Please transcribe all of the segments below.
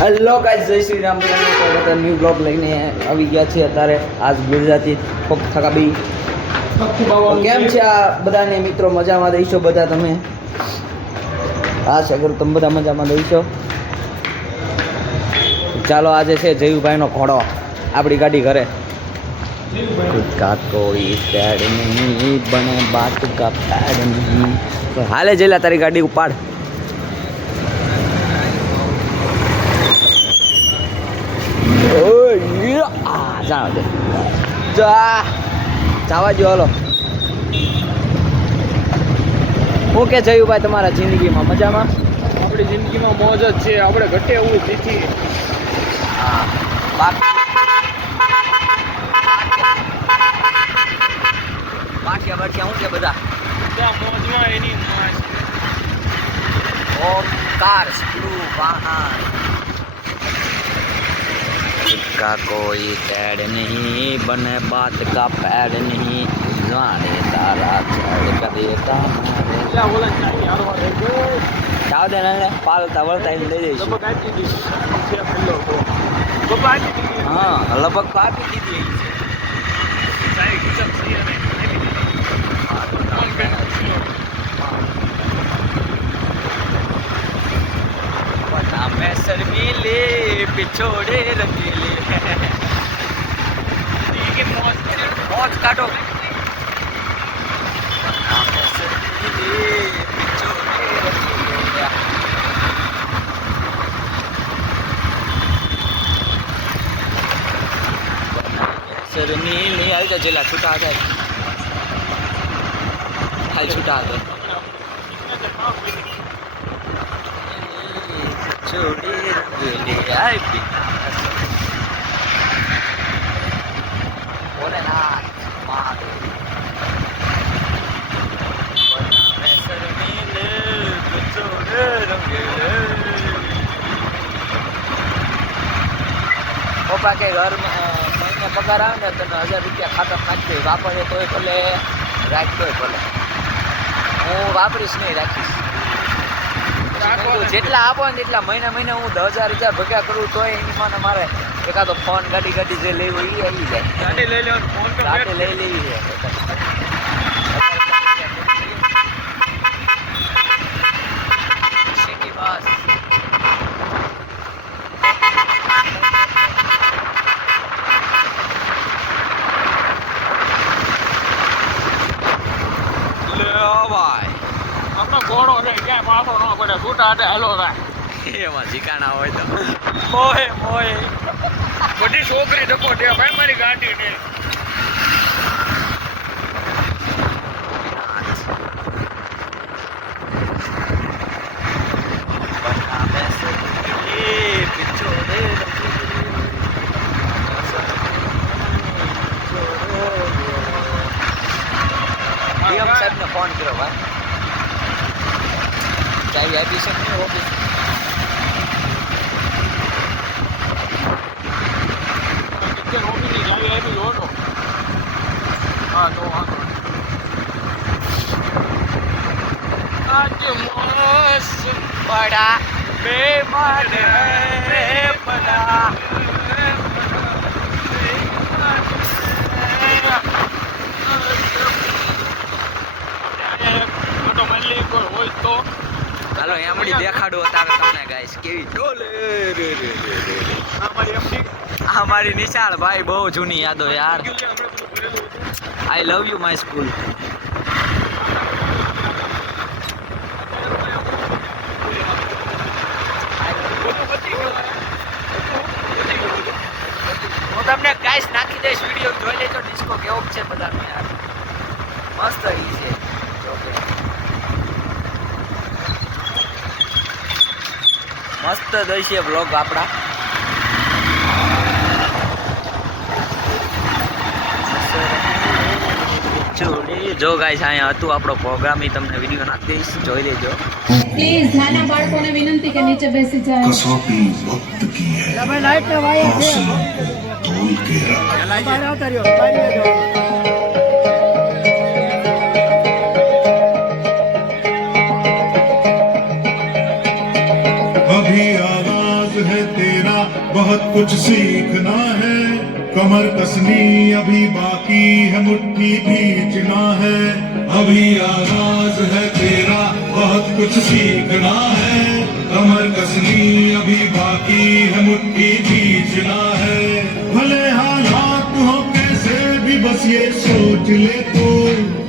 Hello guys, જય શ્રી રામ. બધા new blog લઈને આવી ગયા છે અત્યારે. આજ ગુજરાતી ફોક થકાબી કેમ છે આ બધાને મિત્રો? મજામાં દઈશો બધા તમે? હા સગર, તમે બધા મજામાં દઈશો. ચાલો, આજે છે જયુભાઈનો ઘોડો, આપણી ગાડી ઘરે. का कोई पैड नहीं बने बात का पैड नहीं. तो हाले जेला तारी गाड़ी उपाड़. જવા જો. હાલો, હું કે જયુભાઈ તમારા જિંદગીમાં મજામાં? આપણી જિંદગીમાં મોજ જ છે. આપણે ઘટે એવું નથી. બાકી શું છે બધા? ત્યાં મોજમાં એની મોજ. ओंकार स्क्रू वाहन का कोई पैड नहीं बने बात का पैड नहीं जाने तारा चढ़ का देता ત્યાં ઓલા ચાઈ હારવા દે કે ચાવ દે ને પાલતા વળતા એને લઈ જઈશું. લગભગ આપી દીધી છે પેલો તો બાબા આપી દીધી. હા, લગભગ તો આપી દીધી છે. ચાઈ ગુજબ સહી અને मैं शर्मीले पिछोड़े रंगीले કે મોજ मौज काटो. मैं शर्मीले पिछोड़े रंगीले शर्मीले हाल जा जेला छूटा आ जाए. हाल छूटा आ जाए. छोड़े रंगीले आए बिना भोलेनाथ महादेव मैं शर्मीले पिछोड़े रंगीले. पप्पा के घर में महीने पगार આવે ને તને 1000 રૂપિયા ખાતા નાખી વાપરે તોય ભલે રાખતોય ભલે. હું વાપરીશ નહીં, રાખીશ. જેટલા આપો ને એટલા મહિને મહિને હું 10,000 ભેગા કરું તોય એની મને મારે એકાદો ફોન ગાડી જે લેવો એ આવી જાય. ગાડી લઈ લેવા ફોન તો ગાડી લઈ લેવી છે. સિટી બસ લે ભાઈ, આપણો ઘોડો રે ક્યાંય પાછો ન પડે. છૂટા હાટે હાલો રા. એમાં શીખાણા હોય તો મોહે મોહે બધી છોકરી ડકો દે ભાઈ મારી ગાડી ને. સાહેબને ફોન કર્યો ભાઈ, ચાવી આપી છે ને ઓફિસ. ઓફિસની ચાવી આપી જો તો. હા તો વાંધો आज मौसम बड़ा बेमान है बड़ा. હોય તો હાલો એમડી દેખાડો તારે તમને ગાઈસ કેવી ડોલે રે રે રે. આ મારી નિશાળ ભાઈ, બહુ જૂની યાદો યાર. આઈ લવ યુ માય સ્કૂલ. હું તમને ગાઈસ નાખી દઈશ વિડીયો, જોઈ લેજો. ડિસ્કો કેવો છે બધાનો યાર, મસ્ત ઈ છે. મસ્ત દઈશે બ્લોગ આપણા. જો ગાઈસ અહીંયા હતું આપણો પ્રોગ્રામ, એ તમને વિડીયો નાખી દઈશ, જોઈ લેજો. પ્લીઝ નાના બાળકોને વિનંતી કે નીચે બેસી જાય. कसौटी वक्त की है हौसला तोल के रख. अभी आवाज है तेरा, बहुत कुछ सीखना है। कमर कसनी अभी बाकी है, मुट्ठी भींचना है। अभी आगाज है तेरा, बहुत कुछ सीखना है। कमर कसनी अभी बाकी है, मुट्ठी भींचना है। भले हालात हो कैसे भी, बस ये सोच ले तो,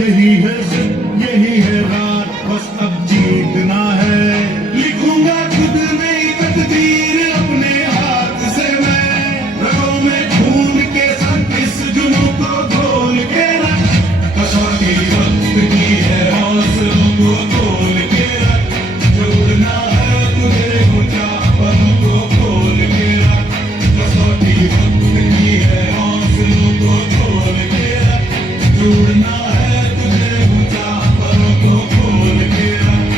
यही है जिद, यही है रात, बस अब जीतना है। लिखूंगा खुद नई तकदीर अपने हाथ से मैं, रगों में खून के संग इस जुनून को घोल के रख। कसौटी वक्त की है, हौसलों को तोल के रख। जोड़ना है तुझे ऊंचा, पलों को खोल के रख। कसौटी वक्त की है, हौसलों को तोल के रख। जोड़ना है तुझे ऊंचा, पलों को खोल के रख।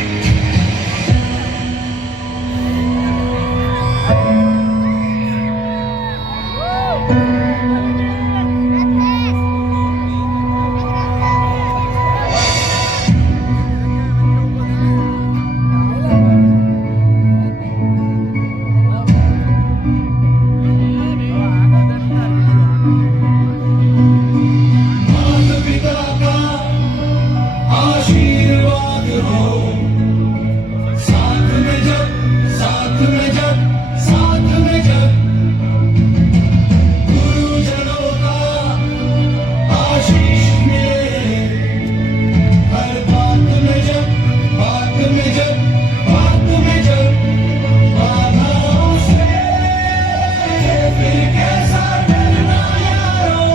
माता पिता का आशीर्वाद हो, साथ में जब, साथ में जब, साथ में जब। गुरुजनों का आशीष मिले, हर बात में जब, बात में जब, बात में जब। बाधाओं से फिर कैसा डरना यारो,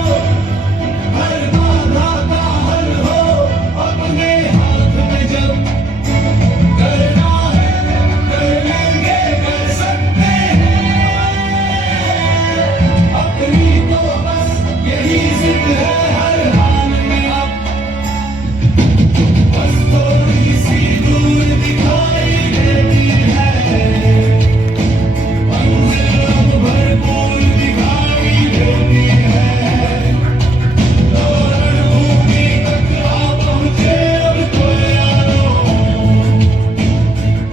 हर बाधा का हल हो अपने हाथ में जब। करना है कर लेंगे, कर सकते हैं, अपनी तो बस यही जिद है हर हाल में अब। बस थोड़ी सी दूर दिखाई देती है, मंजिल अब भरपूर दिखाई देती है। रणभूमि तक आ पहुंचे अब तो यारो,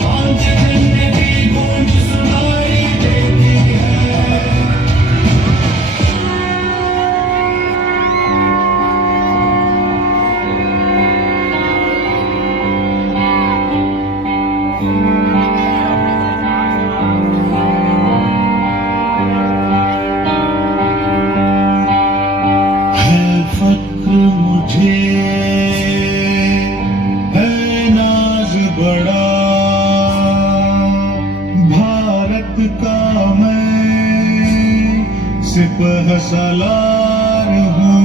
पांचजन्य की गूंज सुनाई देती है। है फक्र मुझे, है नाज बड़ा, भारत का मैं सिपह सलार हूँ।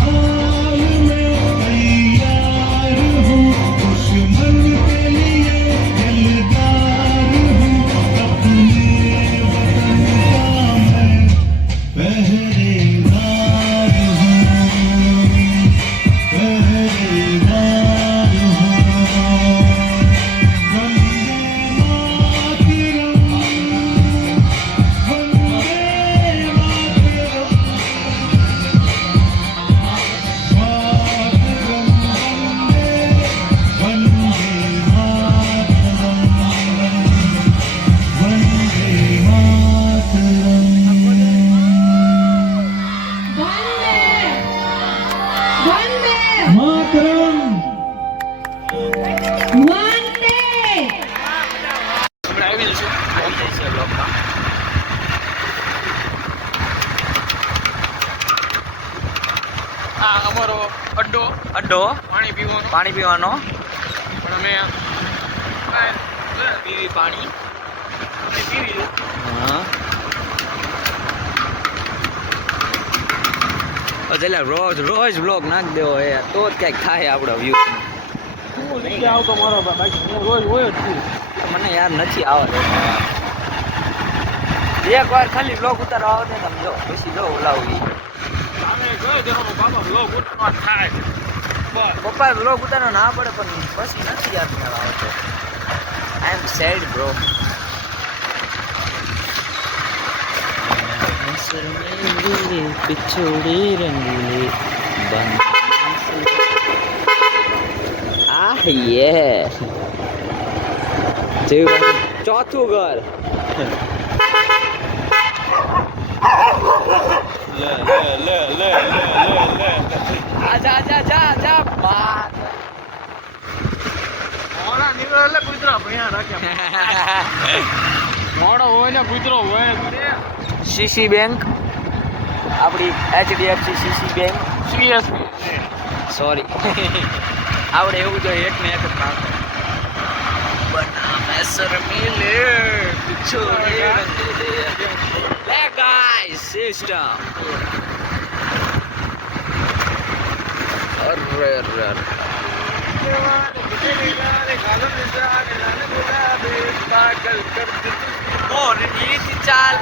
हाल में तैयार हूँ, दुश्मन के लिए दिलदार हूँ। अपने वतन का मैं पहरेदार हूँ, पहरेदार हूँ। આ અમારો અડ્ડો અડ્ડો પાણી પીવાનો પાણી પીવાનો પણ અમે પીવી પાણી અમે પીવી હા એટલે રોજ રોજ બ્લોગ નાખ દેવો યાર તો જ કંઈક થાય આપણા વ્યૂ હું નથી આવતો મારો બાકી હું રોજ હોય જ છું મને યાર નથી આવડે એક વાર ખાલી બ્લોગ ઉતારવા આવે તમે જો પછી જો ઓલાવી અમે ગયો તેનો બાબા બ્લોગ ઉતારવા થાય બસ પપ્પા બ્લોગ ઉતારવા ના પડે પણ પછી નથી યાર મેળ આવતો આઈ એમ સેડ બ્રો पिछोड़ी रंगीले आ ये चौथું ઘર લે જા બાર મોડા નીકળે એટલે કૂતરા ભૈયા રાખ્યા મોડો હોય ને કૂતરો હોય ને સીસી બેંક આપણી HDFC CC bank CS sorry આપણે એવું તો એક ને એક જ નામ બનામે સર મિલે પિછોડે રંગીલે લે ગાઈસ સિસ્ટમ અરે મોરની ચાલ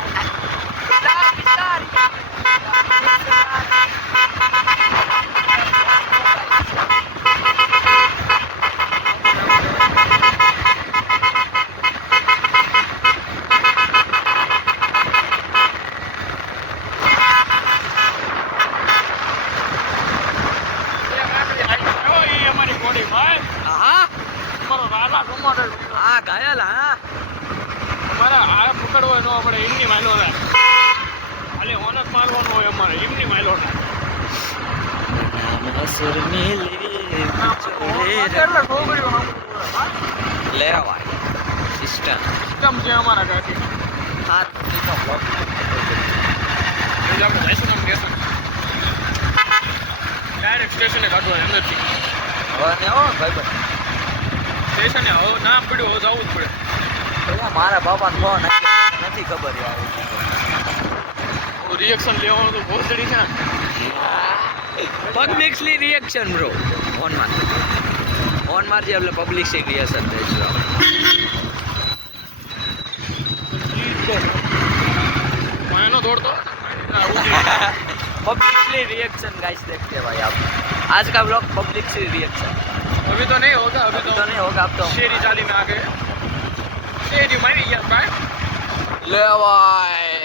અમારી બોડી ભાઈ હા અમારો રાલા ટમાટર હા ઘાયલ હા અમારા આ પકડવો હોય નો આપણે એમની માયલો થાય ખાલી ઓનક મારવાનો હોય અમારે એમની માયલો થાય અસર મિલે લેવાય સિસ્ટમ સિસ્ટમ છે અમારા કાંઈ હા એટલે આપણે જઈશું ને સ્ટેશન ડાયરેક્ટ સ્ટેશને કાઢવા અંદરથી હવે હો ભાઈ ભાઈ સ્ટેશને હવે ના પડ્યું હવે જવું જ પડે મારા બાપાને ફોન નથી ખબર યાર રિએક્શન લેવાનું તો બહુ જડી છે ને પબ્લિકલી રિએક્શન બ્રો ફોન મારજે એટલે પબ્લિકલી રિએક્શન દઈશું માયનો દોડતો पब्लिकली रिएक्शन गाइस देखते हैं भाई आप आज का ब्लॉग पब्लिक से रिएक्शन अभी तो नहीं होगा अभी तो नहीं होगा अब तो शेरी चाली में आ गए शेरी मारी यार भाई ले भाई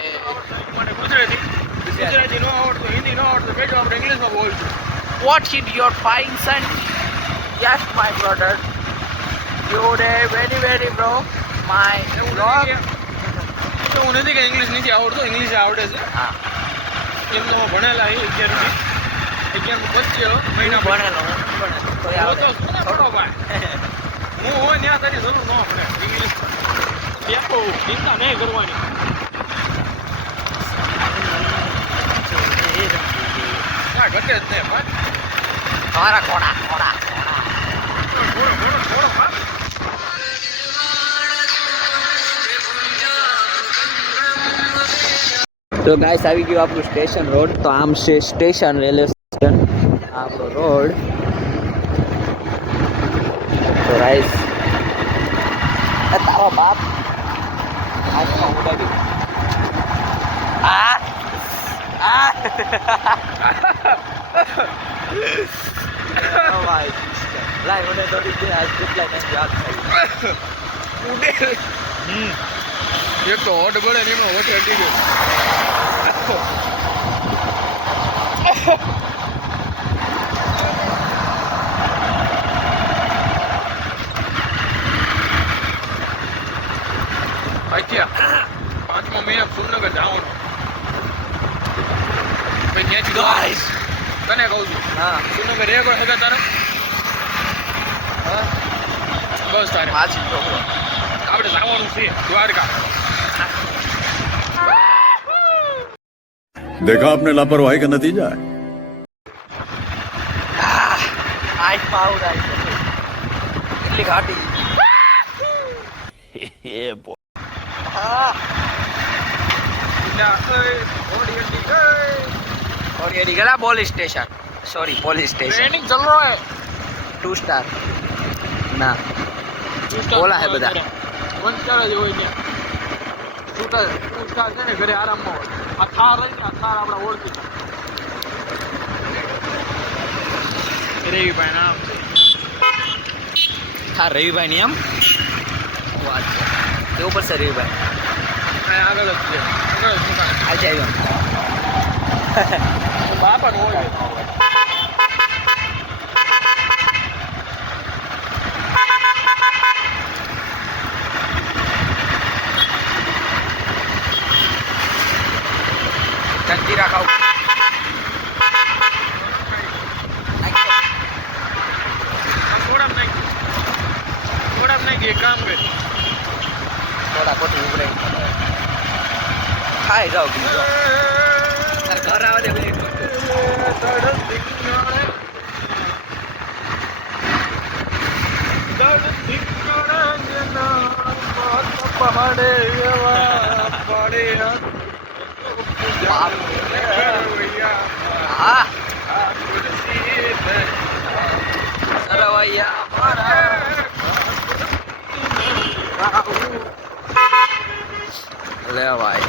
મને ગુજરાતી નો આવડતું હિન્દી નો આવડતું બેજો આપણે ઇંગ્લિશમાં બોલશું what is your fine son yes my brother you day very bro my vlog તો હું નથી કે ઇંગ્લિશ નથી આવડતું ઇંગ્લિશ આવડે છે હા એમનો ભણેલા 11 પચ્યો મહિના ભણેલો તો તો થોડો ભાઈ હું હોય ત્યાં તારી જરૂર ન પડે ઇંગ્લિશ બેઠો ચિંતા નહીં કરવાની ના ઘટે જ નહીં ભાઈ हमारा घोड़ा થોડો ભાઈ તો ગાઈસ આવી ગયું આપણું સ્ટેશન રોડ તો આમ છે સ્ટેશન રેલવે સ્ટેશન આપણો રોડ તો ગાઈસ તારો બાપ હાથમાં ઉડાડી ઓ ભાઈ લાઈ મને દોડી દે આજ કેટલા ટાઈમ યાદ થઈ ઉડે એક તો હોટ બળે ને એમાં હોટ હટી ગયો અચ્છા 5મા મહિના સુરનગર જવાનું ભાઈ ત્યાંથી ગાઈસ તને કહું છું હા સુરનગર એક વાર હતા તારે બસ તારે પાછી છોકરો આપણે જવાનું છે દ્વારકા देखा आपने लापरवाही का नतीजा है આઈ પાઉડ આઈ કેટલી ઘાટી એ બો હા और ये निकला police station sorry police station training चल रहा है 2 स्टार ना બોલા હે બધા 1 સ્ટાર જ હોય ને 2 સ્ટાર છે ને ઘરે આરામમાં હોય આ થાર રહી ને આ થાર આપણા ઓળખી રવિભાઈ નામ હા રવિભાઈ ની એમ વાત છે તે ઉપર છે રવિભાઈ આગળ જ છે આગળ જ દુકાન આજે આવ્યો બાપા નો હોય જંજીરા ખાવ થોડા નહીં એક કામ કર થોડા ખોટી ઉભરાઈ ખાઈ જાઓ બીજો તારે ઘર આવે દે બધી પહાડે પડે હા સરવૈયા મારા લે ભાઈ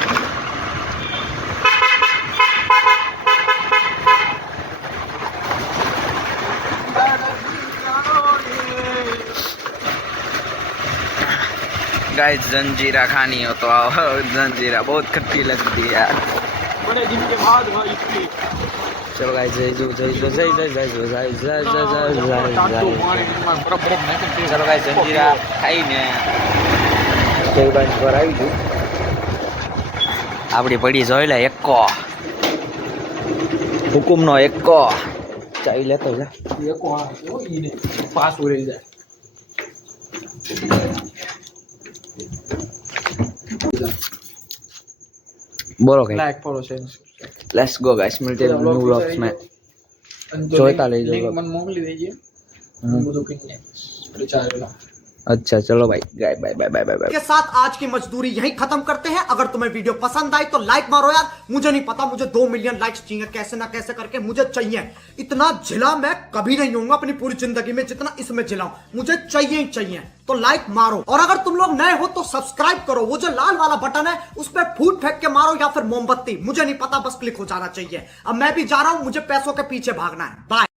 गाइस जंजीरा खानी हो तो आओ जंजीरा बहुत खट्टी लगती है यार बड़े दिन के बाद भाई इसलिए चलो गाइस जय जो चलो गाइस जंजीरा खाई ने કઈ બાજુ પર આવી ગયું આપણી પડી જોઈ લે એકો હુકુમનો એકો ચાઈ લેતો જા એકો આ જો ઈને પાસ ઉરેલ જાય બોલો કઈ લાઈક ફોલો છે લેટ્स गो गाइस मिलते हैं न्यू व्लॉग्स में જોઈતા લેજો લિંક મને મોકલી દેજે હું બધું કહીને પ્રચારેલા अच्छा चलो भाई bye bye bye bye bye के साथ आज की मजदूरी यहीं खत्म करते हैं। अगर तुम्हें वीडियो पसंद आई तो लाइक मारो यार, मुझे नहीं पता, मुझे 2 मिलियन लाइक्स चाहिए, कैसे ना कैसे करके मुझे चाहिए। इतना जिला मैं कभी नहीं होऊंगा अपनी पूरी जिंदगी में जितना इसमें जिलाऊं, मुझे चाहिए ही चाहिए। तो लाइक मारो, और अगर तुम लोग नए हो तो सब्सक्राइब करो, वो जो लाल वाला बटन है उस पर फूट फेंक के मारो या फिर मोमबत्ती, मुझे नहीं पता, बस क्लिक हो जाना चाहिए। अब मैं भी जा रहा हूं, मुझे पैसों के पीछे भागना है। बाय।